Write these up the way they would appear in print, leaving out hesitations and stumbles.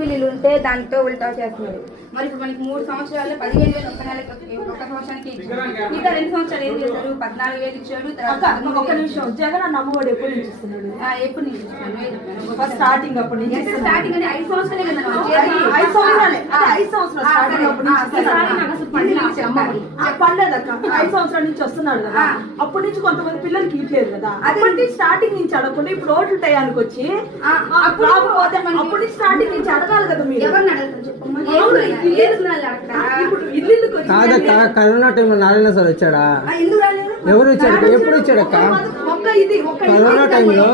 బిల్లులు ఉంటే దాంతో ఉల్టా చేస్తున్నారు. మరి ఇప్పుడు మనకి 3 సంవత్సరాల్లో 15,000 ఒక్క నెలకి ఒక సంవత్సరానికి ఇచ్చారు. ఇంకా 2 సంవత్సరాలు ఏం చేశారు? 14,000 ఇచ్చాడు. ఒక నిమిషం, జగన్ అన్న అమ్మఒడి ఎప్పటి నుంచి ఇస్తున్నాడు? ఎప్పుడు నుంచి ఇస్తున్నాను? ఫస్ట్ స్టార్టింగ్ అప్పటి నుంచి స్టార్టింగ్ అని 5 సంవత్సరాలే కదా. 5 సంవత్సరాలే. 5 సంవత్సరాలు పర్లేదు అక్క. 5 సంవత్సరాల నుంచి వస్తున్నాడు కదా. అప్పటి నుంచి కొంతమంది పిల్లలకి ఇట్లేదు కదా. అప్పటి స్టార్టింగ్ నుంచి అడగకుండా ఇప్పుడు ఓట్లు టయానికి వచ్చి అప్పటి స్టార్టింగ్ నుంచి అడగాలి కదా. మీరు ఎవరిని అడగదు చెప్పమ్మా? కాదక్క, కరోనా టైంలో నారాయణ సార్ వచ్చాడా? ఎవరు వచ్చాడు? ఎప్పుడు వచ్చాడక్క? కరోనా టైంలో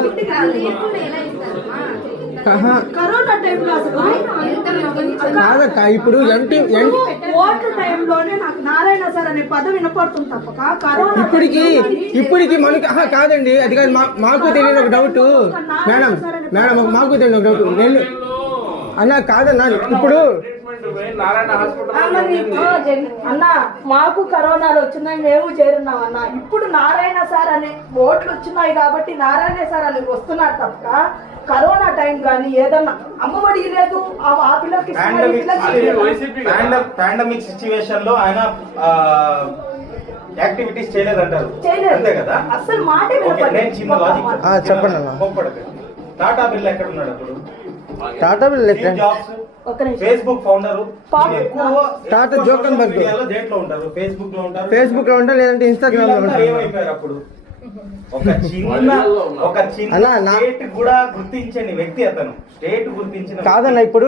కరోనా టైంలో కాదక్క. ఇప్పుడు ఓట్ల టైంలోనే నాకు నారాయణ సార్ అనే పదం వినపడుతుంది తప్పక కరోనా ఇప్పటికి మనకి కాదండి. అది కాదు, మాకు తెలియని ఒక డౌట్ మేడం మాకు తెలియని ఒక డౌట్. నేను అన్న కాదన్నా, ఇప్పుడు అన్న మాకు కరోనాలు వచ్చినాయి, మేము చేరున్నాం అన్న. ఇప్పుడు నారాయణ సార్ అనే ఓట్లు వచ్చినాయి కాబట్టి నారాయణ సార్ అని వస్తున్నారు తప్ప కరోనా టైం కానీ ఏదన్నా అమ్మఒడి లేదు ఆ పిల్లలకి పాండమిక్ సిచ్యువేషన్ లో ఆయన యాక్టివిటీస్ చేయలేదంటారు, అంతే కదా? అసలు మాట చెప్పండి. టాటా బిర్లా ఎక్కడ ఉన్నాడు అప్పుడు? టాటా బిర్లా ఫేస్బుక్ ఫౌండర్ టాటా జోకన్బర్గ్ దేంట్లో ఉంటారు? ఫేస్బుక్ లో ఉంటారు, లేదంటే ఇన్స్టాగ్రామ్ లో ఉంటారు. ఏమైపోయారు అప్పుడు? ఒక చిన్న స్టేట్ కూడా గుర్తించని వ్యక్తి అతను. స్టేట్ గుర్తించిన కాదన్న. ఇప్పుడు